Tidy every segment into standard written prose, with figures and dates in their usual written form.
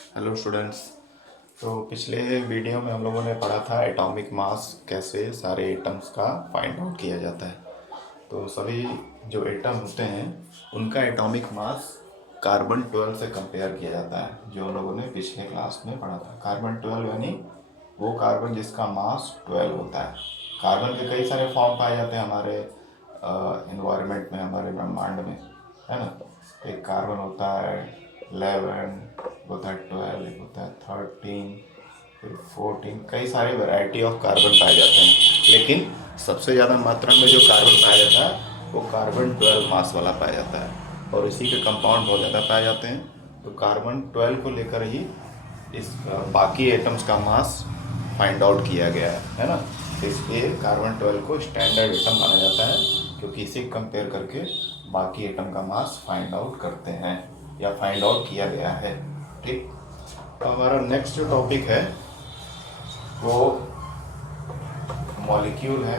Hello students. तो पिछले video में हम लोगों ने पढ़ा था एटॉमिक मास कैसे सारे एटम्स का फाइंड आउट किया जाता है। तो सभी जो एटम होते हैं उनका एटॉमिक मास कार्बन 12 से कंपेयर किया जाता है, जो हम लोगों ने पिछले क्लास में पढ़ा था। कार्बन 12 यानी वो कार्बन जिसका मास 12 होता है। कार्बन के कई सारे फॉर्म पाए जाते हैं हमारे इन्वायरमेंट में, हमारे ब्रह्मांड में, है ना। एक कार्बन होता है 11, होता है 12, एक होता है 13, फिर 14। कई सारे वैरायटी ऑफ कार्बन पाए जाते हैं, लेकिन सबसे ज़्यादा मात्रा में जो कार्बन पाया जाता है वो कार्बन 12 मास वाला पाया जाता है, और इसी के कंपाउंड बहुत ज़्यादा पाए जाते हैं। तो कार्बन 12 को लेकर ही इस बाकी एटम्स का मास फाइंड आउट किया गया है ना। तो इसलिए कार्बन 12 को स्टैंडर्ड एटम माना जाता है, क्योंकि इसे कंपेयर करके बाकी एटम का मास फाइंड आउट करते हैं या फाइंड आउट किया गया है। ठीक। तो हमारा नेक्स्ट जो टॉपिक है वो मॉलिक्यूल है।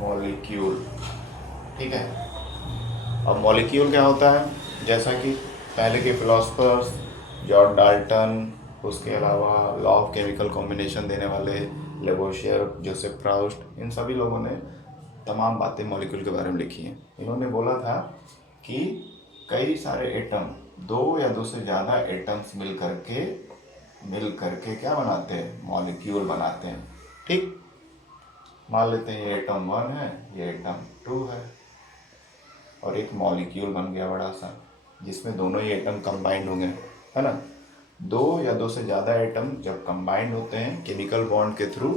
मॉलिक्यूल, ठीक है। अब मॉलिक्यूल क्या होता है, जैसा कि पहले के फिलोसफर्स जॉर्ज डाल्टन, उसके अलावा लॉ ऑफ केमिकल कॉम्बिनेशन देने वाले लेवोशियर, जोसेफ प्राउस्ट, इन सभी लोगों ने तमाम बातें मॉलिक्यूल के बारे में लिखी हैं। इन्होंने बोला था कि कई सारे एटम, दो या दो से ज़्यादा एटम्स मिल करके क्या बनाते हैं, मॉलिक्यूल बनाते हैं। ठीक। मान लेते हैं ये एटम 1 है, ये एटम 2 है, और एक मॉलिक्यूल बन गया बड़ा सा, जिसमें दोनों ही एटम कंबाइंड होंगे, है ना। दो या दो से ज़्यादा एटम जब कंबाइंड होते हैं केमिकल बॉन्ड के थ्रू,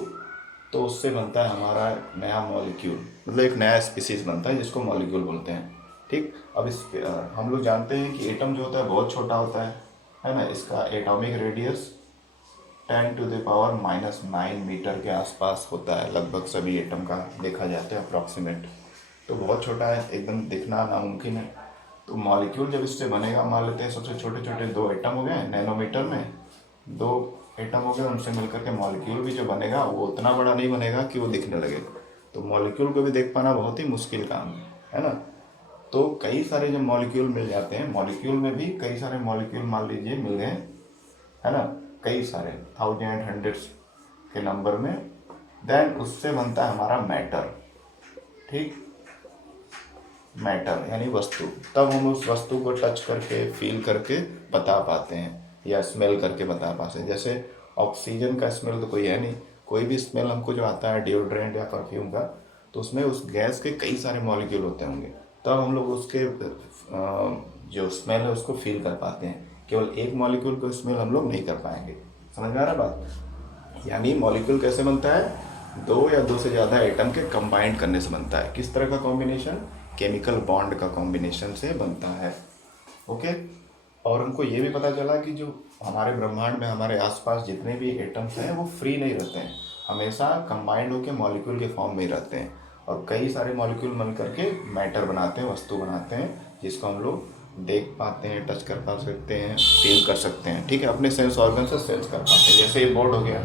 तो उससे बनता है हमारा नया मॉलिक्यूल, मतलब एक नया स्पीसीज बनता है जिसको मॉलिक्यूल बोलते हैं। ठीक। अब इस हम लोग जानते हैं कि एटम जो होता है बहुत छोटा होता है ना। इसका एटॉमिक रेडियस 10⁻⁻⁹ मीटर के आसपास होता है, लगभग सभी एटम का देखा जाता है अप्रॉक्सीमेट। तो बहुत छोटा है, एकदम दिखना नामुमकिन है। तो मॉलिक्यूल जब इससे बनेगा, मान लेते हैं सबसे छोटे छोटे दो एटम हो गए नैनोमीटर में, दो एटम हो गए, उनसे मिलकर के मॉलिक्यूल भी जो बनेगा वो उतना बड़ा नहीं बनेगा कि वो दिखने लगे। तो मॉलिक्यूल को भी देख पाना बहुत ही मुश्किल काम है ना। तो कई सारे जब मॉलिक्यूल मिल जाते हैं, मॉलिक्यूल में भी कई सारे मॉलिक्यूल मान लीजिए मिल गए, है ना, कई सारे 1000 100 के नंबर में, देन उससे बनता है हमारा मैटर। ठीक। मैटर यानी वस्तु। तब हम उस वस्तु को टच करके, फील करके बता पाते हैं, या स्मेल करके बता पाते हैं। जैसे ऑक्सीजन का स्मेल तो कोई है नहीं, कोई भी स्मेल हमको जो आता है डिओड्रेंट या परफ्यूम का, तो उसमें उस गैस के कई सारे मॉलिक्यूल होते होंगे, तब हम लोग उसके जो स्मेल है उसको फील कर पाते हैं। केवल एक मॉलिक्यूल को स्मेल हम लोग नहीं कर पाएंगे। समझ में आ रहा बात। यानी मॉलिक्यूल कैसे बनता है, दो या दो से ज़्यादा एटम के कंबाइंड करने से बनता है। किस तरह का कॉम्बिनेशन, केमिकल बॉन्ड का कॉम्बिनेशन से बनता है। ओके। और हमको ये भी पता चला कि जो हमारे ब्रह्मांड में हमारे आसपास जितने भी एटम्स हैं वो फ्री नहीं रहते हैं, हमेशा कंबाइंड होकर मॉलिक्यूल के फॉर्म में ही रहते हैं, और कई सारे मॉलिक्यूल मिल करके मैटर बनाते हैं, वस्तु बनाते हैं, जिसको हम लोग देख पाते हैं, टच कर पा सकते हैं, फील कर सकते हैं। ठीक है, अपने सेंस ऑर्गन से सेंस कर पाते हैं। जैसे ये बोर्ड हो गया,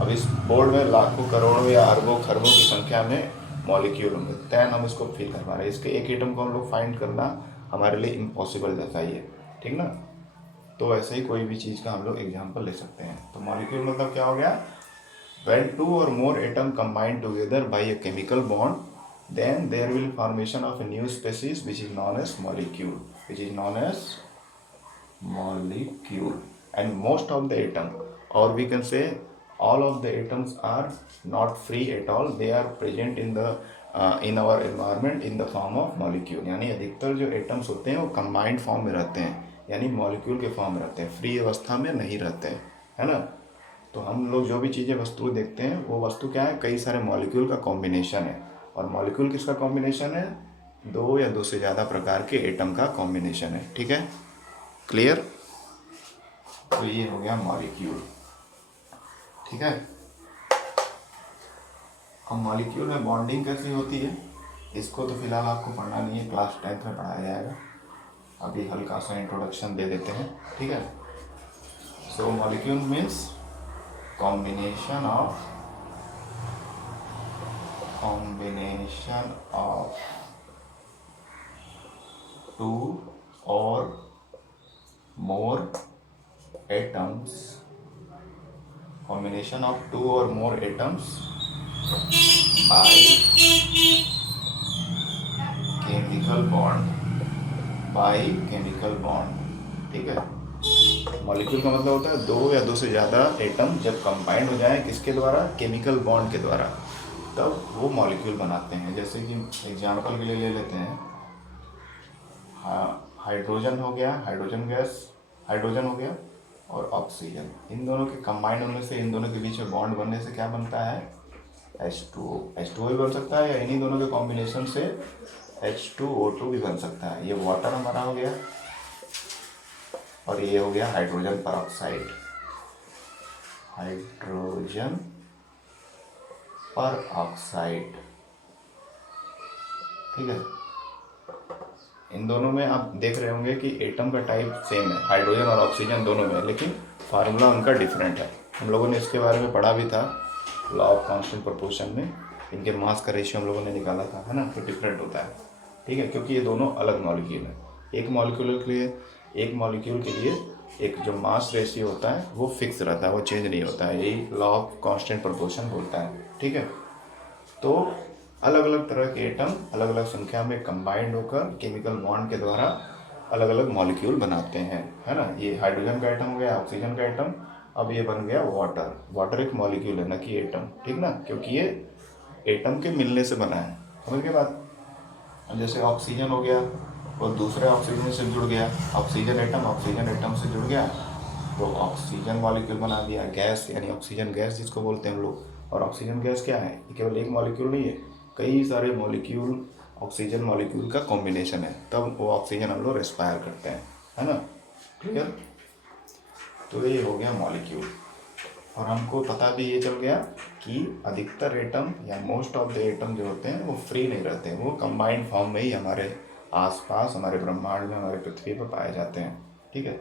अब इस बोर्ड में लाखों करोड़ों या अरबों खरबों की संख्या में मॉलिक्यूल होंगे, दैन हम इसको फील कर पा रहे हैं। इसके एक एटम को हम लोग फाइंड करना हमारे लिए इम्पॉसिबल जैसा ही है। ठीक ना। तो ऐसे ही कोई भी चीज़ का हम लोग एग्जाम्पल ले सकते हैं। तो मॉलिक्यूल मतलब क्या हो गया, when two or more atom combine together by a chemical bond, then there will formation of a new species which is known as molecule. And most of the atom, or we can say all of the atoms are not free at all, they are present in the in our environment in the form of molecule। यानी अधिकतर जो atoms होते हैं वो combined form में रहते हैं, यानी मॉलिक्यूल के फॉर्म में रहते हैं, फ्री अवस्था में नहीं रहते हैं, है ना। तो हम लोग जो भी चीज़ें वस्तु देखते हैं वो वस्तु क्या है, कई सारे मॉलिक्यूल का कॉम्बिनेशन है। और मॉलिक्यूल किसका कॉम्बिनेशन है, दो या दो से ज़्यादा प्रकार के एटम का कॉम्बिनेशन है। ठीक है, क्लियर। तो ये हो गया मॉलिक्यूल। ठीक है। अब मॉलिक्यूल में बॉन्डिंग कैसी होती है, इसको तो फिलहाल आपको पढ़ना नहीं है, क्लास 10th में पढ़ाया जाएगा। अभी हल्का सा इंट्रोडक्शन दे देते हैं। ठीक है। So molecule means combination of two or atoms, combination of two or more atoms by chemical bond, by chemical bond। ठीक है, मॉलिक्यूल का मतलब होता है दो या दो से ज़्यादा एटम जब कंबाइंड हो जाए किसके द्वारा, केमिकल बॉन्ड के द्वारा, तब वो मॉलिक्यूल बनाते हैं। जैसे कि एग्जांपल के लिए ले लेते हैं, हाइड्रोजन हो गया, हाइड्रोजन गैस, हाइड्रोजन हो गया और ऑक्सीजन, इन दोनों के कंबाइंड होने से, इन दोनों के बीच में बॉन्ड बनने से क्या बनता है, H2O। H2O भी बन सकता है या इन्हीं दोनों के कॉम्बिनेशन से H2O2 भी बन सकता है। ये वाटर हमारा हो गया और ये हो गया हाइड्रोजन पर ऑक्साइड, हाइड्रोजन पर ऑक्साइड। ठीक है, इन दोनों में आप देख रहे होंगे कि एटम का टाइप सेम है, हाइड्रोजन और ऑक्सीजन दोनों में, लेकिन फार्मूला उनका डिफरेंट है। हम लोगों ने इसके बारे में पढ़ा भी था लॉ ऑफ कांस्टेंट प्रोपोर्शन में, इनके मास का रेशियो हम लोगों ने निकाला था, है ना, तो डिफरेंट होता है। ठीक है, क्योंकि ये दोनों अलग मॉलिक्यूल है। एक मॉलिक्यूल के लिए एक जो मास रेशियो होता है वो फिक्स रहता है, वो चेंज नहीं होता है, यही लॉ ऑफ कांस्टेंट प्रोपोर्शन बोलता है। ठीक है, तो अलग अलग तरह के एटम अलग अलग संख्या में कंबाइंड होकर केमिकल बॉन्ड के द्वारा अलग अलग मॉलिक्यूल बनाते हैं, है ना। ये हाइड्रोजन का एटम हो गया, ऑक्सीजन का एटम, अब ये बन गया वाटर। वाटर एक मॉलिक्यूल है ना कि एटम, ठीक ना, क्योंकि ये एटम के मिलने से बना है। समझ गए बात। जैसे ऑक्सीजन हो गया और दूसरे ऑक्सीजन से जुड़ गया, ऑक्सीजन एटम से जुड़ गया तो ऑक्सीजन मॉलिक्यूल बना दिया। गैस यानी ऑक्सीजन गैस जिसको बोलते हैं हम लोग, और ऑक्सीजन गैस क्या है, केवल एक मॉलिक्यूल नहीं है, कई सारे मॉलिक्यूल ऑक्सीजन मॉलिक्यूल का कॉम्बिनेशन है, तब वो ऑक्सीजन हम लोग रेस्पायर करते हैं, है ना, क्लियर। तो ये हो गया मॉलिक्यूल। और हमको पता भी ये चल गया कि अधिकतर एटम या मोस्ट ऑफ द एटम जो होते हैं वो फ्री नहीं रहते हैं, वो कंबाइंड फॉर्म में ही हमारे आसपास, हमारे ब्रह्मांड में, हमारे पृथ्वी पर पाए जाते हैं। ठीक है,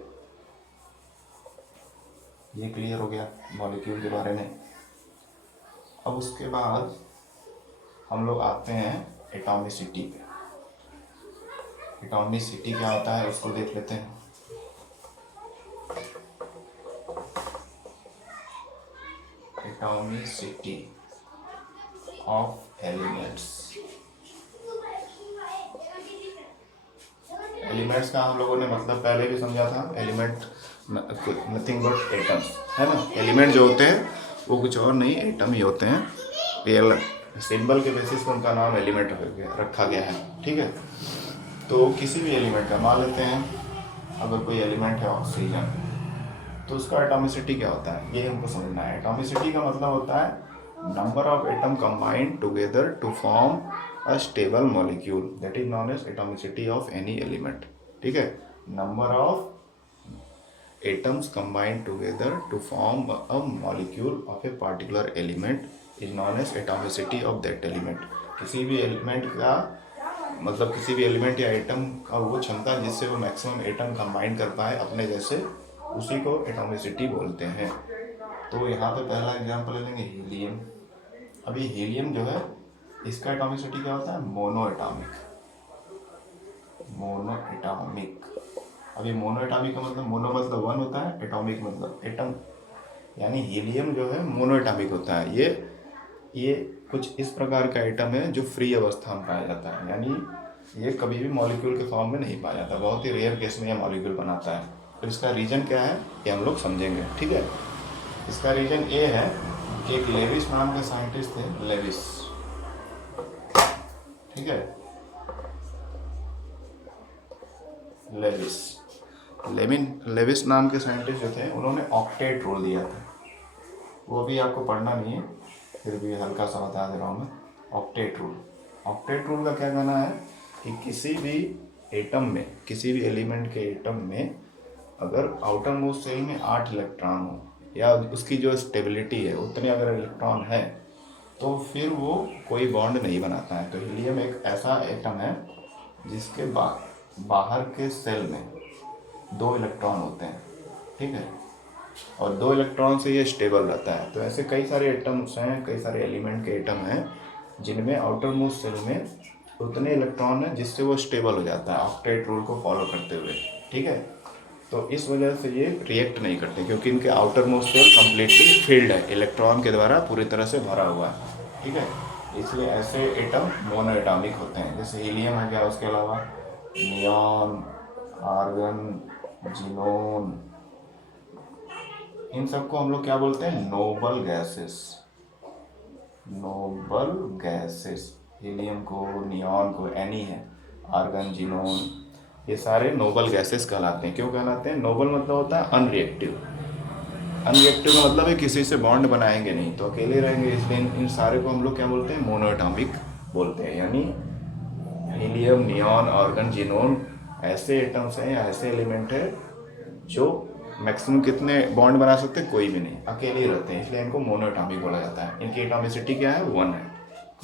ये क्लियर हो गया मॉलिक्यूल के बारे में। अब उसके बाद हम लोग आते हैं एटॉमिसिटी पे। एटॉमिसिटी क्या होता है उसको देख लेते हैं। Atomicity of elements. एलिमेंट्स का हम लोगों ने मतलब पहले भी समझा था, एलिमेंट नथिंग बट एटम्स, है ना। एलिमेंट जो होते हैं वो कुछ और नहीं, एटम ही होते हैं। रियल सिंबल के बेसिस पर उनका नाम एलिमेंट रखा गया है। ठीक है, तो किसी भी एलिमेंट का मान लेते हैं, अगर कोई एलिमेंट है ऑक्सीजन, तो उसका एटॉमिसिटी क्या होता है ये हमको समझना है। एटॉमिसिटी का मतलब होता है number of atom combined together to form a stable molecule, that is known as atomicity of any element. ठीक है, number of atoms combined together to form a molecule of a particular element is known as atomicity of that element। किसी भी element का मतलब किसी भी element या atom का वो क्षमता जिससे वो मैक्सिमम एटम कंबाइन कर पाए अपने जैसे, उसी को एटॉमिसिटी बोलते हैं। तो यहाँ पे पहला एग्जांपल ले लेंगे हीलियम। अभी हीलियम जो है इसका एटॉमिसिटी क्या होता है, मोनो एटॉमिक। अब ये मोनो एटॉमिक का मतलब, मोनो मतलब वन होता है, एटॉमिक मतलब एटम, यानी हीलियम जो है मोनो एटॉमिक होता है। ये कुछ इस प्रकार का एटम है जो फ्री अवस्था में पाया जाता है, यानी ये कभी भी मॉलिक्यूल के फॉर्म में नहीं पाया जाता, बहुत ही रेयर केस में ये मॉलिक्यूल बनाता है। तो इसका रीजन क्या है ये हम लोग समझेंगे। ठीक है, इसका रीजन ये है कि एक लेविस नाम के साइंटिस्ट थे, लेविस। ठीक है, लेविस नाम के साइंटिस्ट जो थे उन्होंने ऑक्टेट रूल दिया था। वो भी आपको पढ़ना नहीं है, फिर भी हल्का सा बता दे रहा हूँ मैं। ऑक्टेट रूल का क्या कहना है कि किसी भी एटम में, किसी भी एलिमेंट के एटम में अगर आउटर मोस्ट शेल में 8 इलेक्ट्रॉन हो या उसकी जो स्टेबिलिटी है उतने अगर इलेक्ट्रॉन है तो फिर वो कोई बॉन्ड नहीं बनाता है। तो हीलियम एक ऐसा एटम है जिसके बाहर के सेल में 2 इलेक्ट्रॉन होते हैं। ठीक है, और 2 इलेक्ट्रॉन से ये स्टेबल रहता है। तो ऐसे कई सारे एटम्स हैं, कई सारे एलिमेंट के एटम हैं जिनमें आउटर मोस्ट सेल में उतने इलेक्ट्रॉन हैं जिससे वो स्टेबल हो जाता है ऑक्टेट रूल को फॉलो करते हुए। ठीक है, तो इस वजह से ये रिएक्ट नहीं करते, क्योंकि इनके outermost shell completely filled है, इलेक्ट्रॉन के द्वारा पूरी तरह से भरा हुआ है, ठीक है। इसलिए ऐसे एटम मोनो एटॉमिक होते हैं। जैसे हीलियम है गया, उसके अलावा नियॉन, आर्गन, जिनोन, इन सबको हम लोग क्या बोलते हैं? Noble gases. Noble gases, helium को, नियॉन को, एनी है, आर्गन, जिनोन, ये सारे नोबल गैसेस कहलाते हैं। क्यों कहलाते हैं? नोबल मतलब होता है अनरिएक्टिव। अनरिएक्टिव का मतलब है किसी से बॉन्ड बनाएंगे नहीं, तो अकेले रहेंगे, इसलिए इन सारे को हम लोग क्या बोलते हैं? मोनोएटॉमिक बोलते हैं। यानी हीलियम, नियॉन, आर्गन, जिनोन ऐसे एटम्स हैं या ऐसे एलिमेंट है जो मैक्सिमम कितने बॉन्ड बना सकते हैं? कोई भी नहीं, अकेले ही रहते हैं, इसलिए इनको मोनोएटॉमिक बोला जाता है। इनकी एटॉमिसिटी क्या है? 1 है।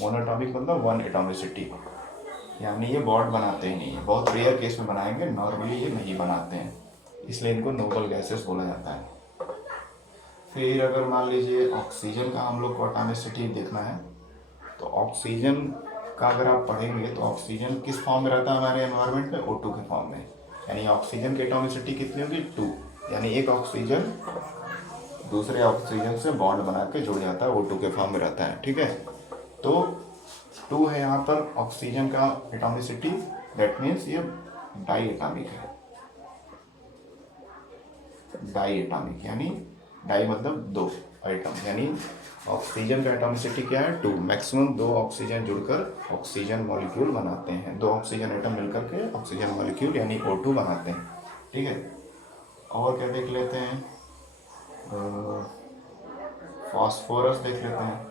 मोनोएटॉमिक मतलब 1 एटॉमिसिटी, यानी ये बॉन्ड बनाते ही नहीं है। बहुत रेयर केस में बनाएंगे, नॉर्मली ये नहीं बनाते हैं, इसलिए इनको नोबल गैसेस बोला जाता है। फिर अगर मान लीजिए ऑक्सीजन का हम लोग को एटॉमिसिटी देखना है, तो ऑक्सीजन का अगर आप पढ़ेंगे तो ऑक्सीजन किस फॉर्म में रहता है हमारे एनवायरनमेंट में? O2 के फॉर्म में। यानी ऑक्सीजन की एटॉमिसिटी कितनी होगी? 2। यानी एक ऑक्सीजन दूसरे ऑक्सीजन से बॉन्ड बना के जुड़ जाता है, O2 के फॉर्म में रहता है, ठीक है। तो 2 है यहाँ पर ऑक्सीजन का एटॉमिसिटी, दैट मीन्स ये डाई एटॉमिक है। डाई एटॉमिक यानी डाई मतलब 2 आइटम, यानी ऑक्सीजन का एटॉमिसिटी क्या है? 2। मैक्सिमम 2 ऑक्सीजन जुड़कर ऑक्सीजन मॉलिक्यूल बनाते हैं। 2 ऑक्सीजन एटम मिलकर के ऑक्सीजन मॉलिक्यूल यानी O2 बनाते हैं, ठीक है। और क्या देख लेते हैं? फॉस्फोरस देख लेते हैं।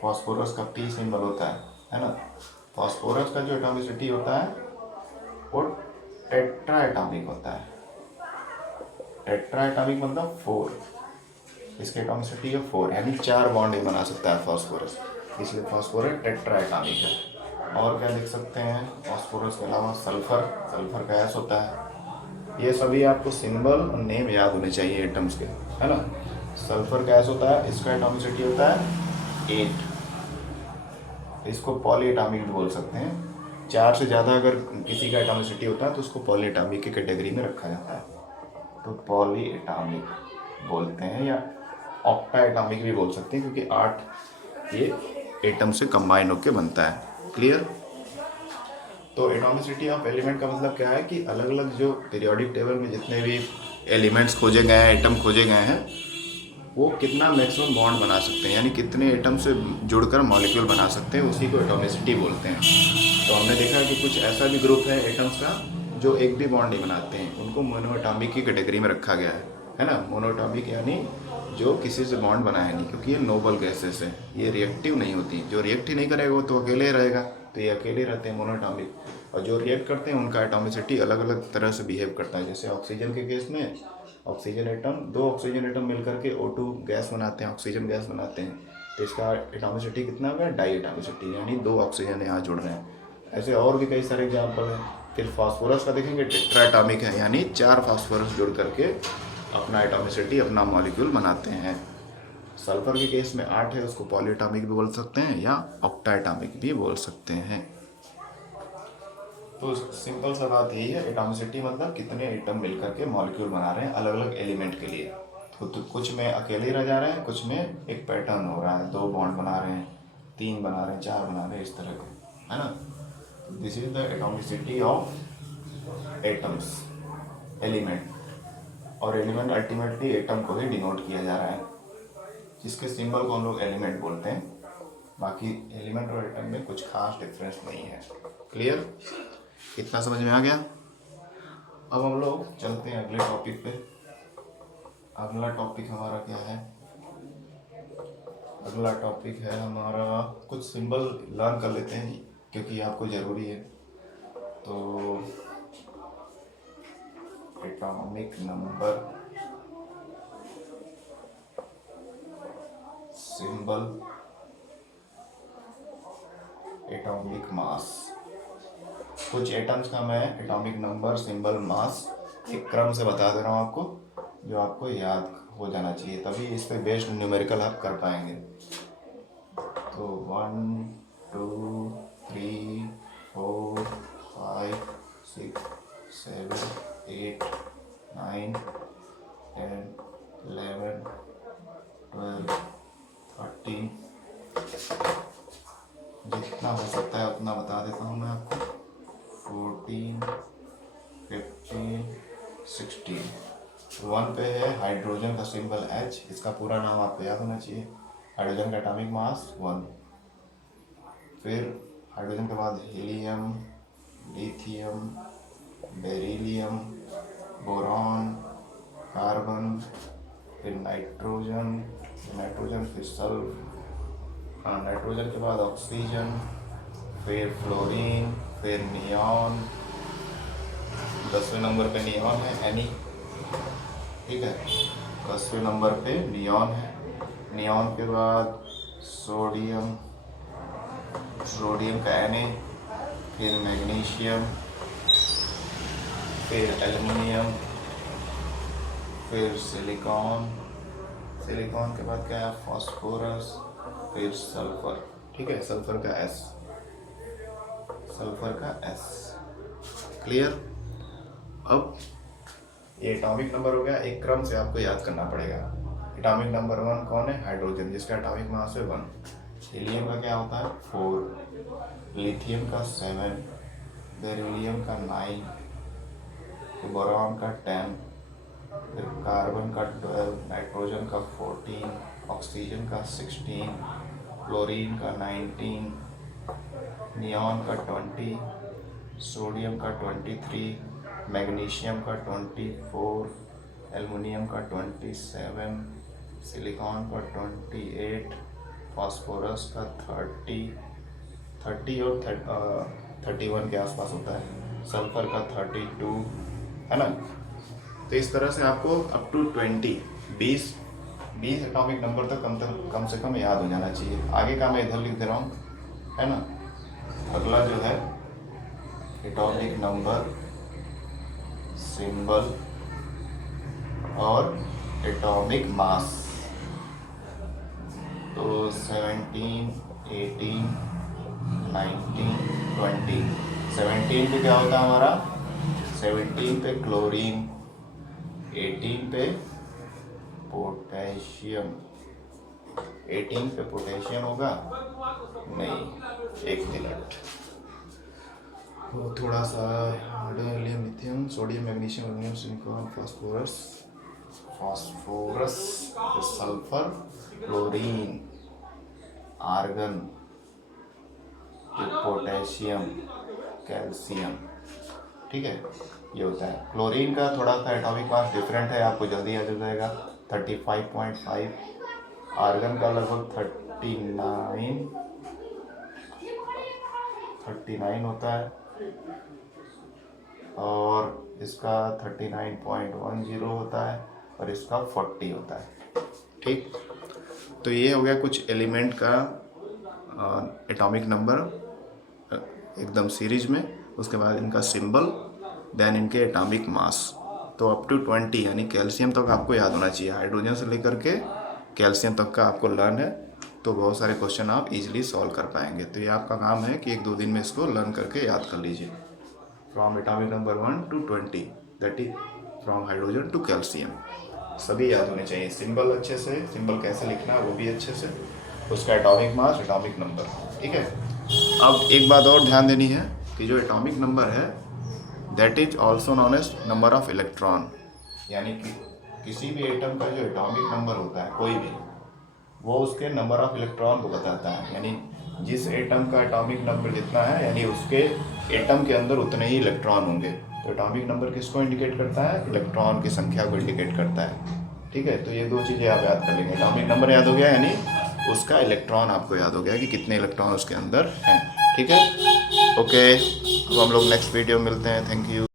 फॉस्फोरस का P सिंबल होता है ना। फॉस्फोरस का जो एटॉमिसिटी होता है वो टेट्रा एटॉमिक होता है। टेट्रा एटॉमिक मतलब 4। इसकी एटॉमिसिटी है 4, यानी 4 बॉन्ड ही बना सकता है फॉस्फोरस, इसलिए फॉस्फोरस टेट्रा एटॉमिक है। और क्या देख सकते हैं? फॉस्फोरस के अलावा सल्फर, सल्फर गैस होता है। ये सभी आपको सिंबल और नेम याद होने चाहिए एटम्स के, है ना। सल्फर गैस होता है, इसका एटॉमिसिटी होता है 8। इसको पॉली एटॉमिक बोल सकते हैं। 4 से ज़्यादा अगर किसी का एटॉमिसिटी होता है तो उसको पॉली एटॉमिक की कैटेगरी में रखा जाता है, तो पॉली एटॉमिक बोलते हैं, या ऑक्टा एटॉमिक भी बोल सकते हैं, क्योंकि 8 ये एटम से कंबाइन होकर बनता है। क्लियर? तो एटॉमिसिटी ऑफ एलिमेंट का मतलब क्या है कि अलग अलग जो पीरियोडिक टेबल में जितने भी एलिमेंट्स खोजे गए हैं, एटम खोजे गए हैं, वो कितना मैक्सिमम बॉन्ड बना सकते हैं, यानी कितने एटम से जुड़कर मॉलिक्यूल बना सकते हैं, उसी को एटॉमिसिटी बोलते हैं। तो हमने देखा कि कुछ ऐसा भी ग्रुप है एटम्स का जो एक भी बॉन्ड नहीं बनाते हैं, उनको मोनोएटॉमिक की कैटेगरी में रखा गया है ना। मोनोएटॉमिक यानी जो किसी से बॉन्ड बनाया नहीं, क्योंकि ये नोबल गैसेस है, ये रिएक्टिव नहीं होती। जो रिएक्ट ही नहीं करेगा वो तो अकेले ही रहेगा, तो ये अकेले रहते हैं मोनोएटॉमिक। और जो रिएक्ट करते हैं उनका एटॉमिसिटी अलग अलग तरह से बिहेव करता है। जैसे ऑक्सीजन के केस में ऑक्सीजन एटम, 2 ऑक्सीजन एटम मिलकर के O2 गैस बनाते हैं, ऑक्सीजन गैस बनाते हैं, तो इसका एटॉमिसिटी कितना होगा? डाई एटॉमिसिटी, यानी 2 ऑक्सीजन यहाँ जुड़ रहे हैं। ऐसे और भी कई सारे एग्जाम्पल हैं। फिर फास्फोरस का देखेंगे, टेट्रा एटॉमिक है, यानी 4 फास्फोरस जुड़ करके अपना एटॉमिसिटी, अपना मॉलिक्यूल बनाते हैं। सल्फर के केस में 8 है, उसको पॉली एटॉमिक भी बोल सकते हैं या ऑक्टा एटॉमिक भी बोल सकते हैं। तो सिंपल सा बात यही है, एटॉमिसिटी मतलब कितने एटम मिलकर के मॉलिक्यूल बना रहे हैं अलग अलग एलिमेंट के लिए। तो कुछ में अकेले रह जा रहे हैं, कुछ में एक पैटर्न हो रहा है, 2 बॉन्ड बना रहे हैं, 3 बना रहे हैं, 4 बना रहे हैं, इस तरह का, है ना। This is the atomicity of atoms, element. और एलिमेंट अल्टीमेटली एटम को ही डिनोट किया जा रहा है, जिसके सिंबल को हम लोग एलिमेंट बोलते हैं। बाकी एलिमेंट और एटम में कुछ खास डिफरेंस नहीं है। क्लियर? इतना समझ में आ गया? अब हम लोग चलते हैं अगले टॉपिक पे। अगला टॉपिक हमारा क्या है? अगला टॉपिक है हमारा, कुछ सिंबल लर्न कर लेते हैं क्योंकि आपको ज़रूरी है। तो atomic number, symbol, atomic mass. कुछ एटम्स का मैं एटॉमिक नंबर, सिंबल, मास एक क्रम से बता दे रहा हूँ आपको, जो आपको याद हो जाना चाहिए, तभी इस पे बेस्ड न्यूमेरिकल आप कर पाएंगे। तो 1 2 3 4 5 6 7 8 9, 10, 11, 12, 13, जितना हो सकता है उतना बता देता हूँ मैं आपको। 14, 15, 16। 1 पे है हाइड्रोजन का सिंबल H, इसका पूरा नाम आपको याद होना चाहिए। हाइड्रोजन का एटॉमिक मास 1। फिर हाइड्रोजन के बाद helium, lithium, beryllium, boron, carbon, फिर नाइट्रोजन, फिर नाइट्रोजन के बाद ऑक्सीजन, फिर फ्लोरीन, फिर नियॉन। 10वें नंबर पे नियॉन है Ni, ठीक है। 10वें नंबर पे नियॉन है। नियॉन के बाद सोडियम का Na, फिर मैग्नीशियम, फिर एल्युमिनियम, फिर सिलिकॉन के बाद क्या है फास्फोरस, फिर सल्फर, ठीक है। सल्फर का S। क्लियर। अब ये एटॉमिक नंबर हो गया, एक क्रम से आपको याद करना पड़ेगा। एटॉमिक नंबर 1 कौन है? हाइड्रोजन, जिसका एटॉमिक मास है 1। हीलियम का क्या होता है? 4। लिथियम का 7, बेरिलियम का 9, बोरॉन का 10, फिर कार्बन का 12, नाइट्रोजन का 14, ऑक्सीजन का 16, फ्लोरीन का 19, नियॉन का 20, सोडियम का 23, मैग्नीशियम का 24, एल्युमिनियम का 27, सिलिकॉन का 28, फास्फोरस का 30 और 31 के आसपास होता है, सल्फर का 32, है ना। तो इस तरह से आपको अप टू 20 एटॉमिक नंबर तक कम से कम याद हो जाना चाहिए। आगे का मैं इधर लिख दे रहा हूँ, है ना। अगला जो है एटॉमिक नंबर, सिंबल और एटॉमिक मास। तो 17, 18, 19, 20। 17 पे क्या होता है हमारा? 17 पे क्लोरीन, 18 पे पोटेशियम। 18 पे पोटेशियम होगा? नहीं, एक मिनट। तो थोड़ा सा hydrogen, lithium, sodium, magnesium, aluminium, silicon, phosphorus, sulphur, chlorine, argon, potassium, calcium, ठीक है। ये होता है। क्लोरीन का थोड़ा सा एटॉमिक मास डिफरेंट है, आपको जल्दी याद हो जाएगा, 35.5। आर्गन का लगभग 39 होता है, और इसका 39.10 होता है, और इसका 40 होता है, ठीक। तो ये हो गया कुछ एलिमेंट का एटॉमिक नंबर एकदम सीरीज में। उसके बाद इनका सिंबल, देन इनके एटॉमिक मास। तो अप टू 20 यानी कैल्शियम तक आपको याद होना चाहिए। हाइड्रोजन से लेकर के कैल्शियम तक का आपको लर्न है, तो बहुत सारे क्वेश्चन आप इजीली सॉल्व कर पाएंगे। तो ये आपका काम है कि 1-2 दिन में इसको लर्न करके याद कर लीजिए। From atomic number 1 to 20, that is from hydrogen to calcium, सभी याद होने चाहिए। सिंबल अच्छे से, सिंबल कैसे लिखना है वो भी अच्छे से, उसका एटॉमिक मास, एटॉमिक नंबर, ठीक है। अब एक बात और ध्यान देनी है कि जो एटॉमिक नंबर है that is also known as number of electron, यानी कि किसी भी एटम का जो एटॉमिक नंबर होता है कोई भी, वो उसके नंबर ऑफ इलेक्ट्रॉन को बताता है। यानी जिस एटम का एटॉमिक नंबर जितना है, यानी उसके एटम के अंदर उतने ही इलेक्ट्रॉन होंगे। तो एटॉमिक नंबर किसको इंडिकेट करता है? इलेक्ट्रॉन की संख्या को इंडिकेट करता है, ठीक है। तो ये 2 चीज़ें आप याद कर लेंगे। एटॉमिक नंबर याद हो गया, यानी उसका इलेक्ट्रॉन आपको याद हो गया कि कितने इलेक्ट्रॉन उसके अंदर हैं, ठीक है। ओके, अब हम लोग नेक्स्ट वीडियो में मिलते हैं। Thank you.